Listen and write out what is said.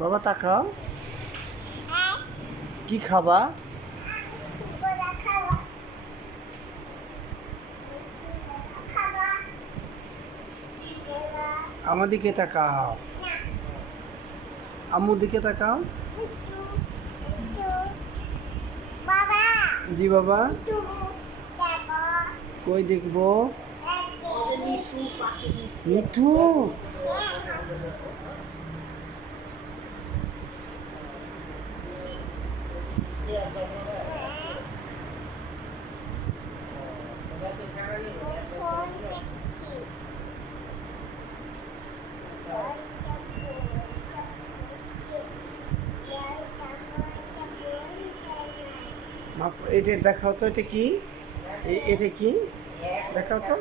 বাবা তাকাও, কি খাবা? আমার দিকে তাকাও, আম্মুর দিকে তাকাও। জি বাবা, কই দেখবো? মিঠু, এটা দেখাও তো, এটা কি? এটা কি দেখাও তো।